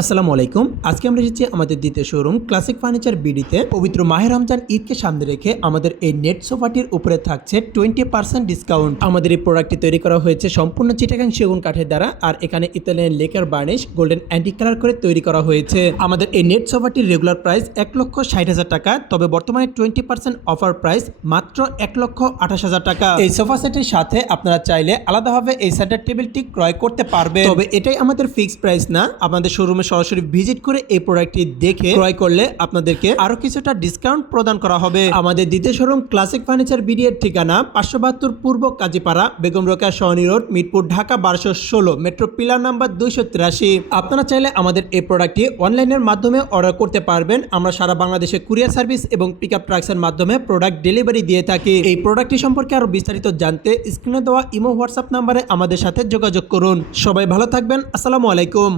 আসসালামু আলাইকুম। আজকে আমরা এসেছি আমাদের দ্বিতীয় শোরুম ক্লাসিক ফার্নিচার বিডিতে। পবিত্র মাহে রমজান ঈদকে সামনে রেখে আমাদের এই নেট সোফাটির উপরে থাকছে 20% ডিসকাউন্ট। আমাদের এই প্রোডাক্টটি তৈরি করা হয়েছে সম্পূর্ণ চিটাগাং সেগুন কাঠের দ্বারা, আর এখানে Italian lacquer varnish golden antique colour করে তৈরি করা হয়েছে। আমাদের এই নেট সোফাটির রেগুলার প্রাইস 1,60,000 টাকা, তবে বর্তমানে 20% অফার প্রাইস মাত্র 1,28,000 টাকা। এই সোফা সেটের সাথে আপনারা চাইলে আলাদাভাবে এই সেন্টার টেবিলটি ক্রয় করতে পারবেন, তবে এটাই আমাদের ফিক্সড প্রাইস না। আমাদের শোরুমে সরাসরি ভিজিট করে এই প্রোডাক্টটি দেখে ক্রয় করলে আপনাদেরকে আরো কিছুটা ডিসকাউন্ট প্রদান করা হবে। আমাদের দ্বিতীয় শোরুম ক্লাসিক ফার্নিচার বিডি এর ঠিকানা 572 পূর্ব Kazipara, Begum Rokeya সহনী road, Mirpur, Dhaka 1216, metro pillar number 283। আপনারা চাইলে আমাদের এই প্রোডাক্টটি অনলাইনের মাধ্যমে অর্ডার করতে পারবেন। আমরা সারা বাংলাদেশে কুরিয়ার সার্ভিস এবং পিকআপ ট্রাক্সের মাধ্যমে প্রোডাক্ট ডেলিভারি দিয়ে থাকি। এই প্রোডাক্টটি সম্পর্কে আরো বিস্তারিত জানতে স্ক্রিনে দেওয়া ইমো হোয়াটসঅ্যাপ নাম্বারে আমাদের সাথে যোগাযোগ করুন। সবাই ভালো থাকবেন। আসসালামু আলাইকুম।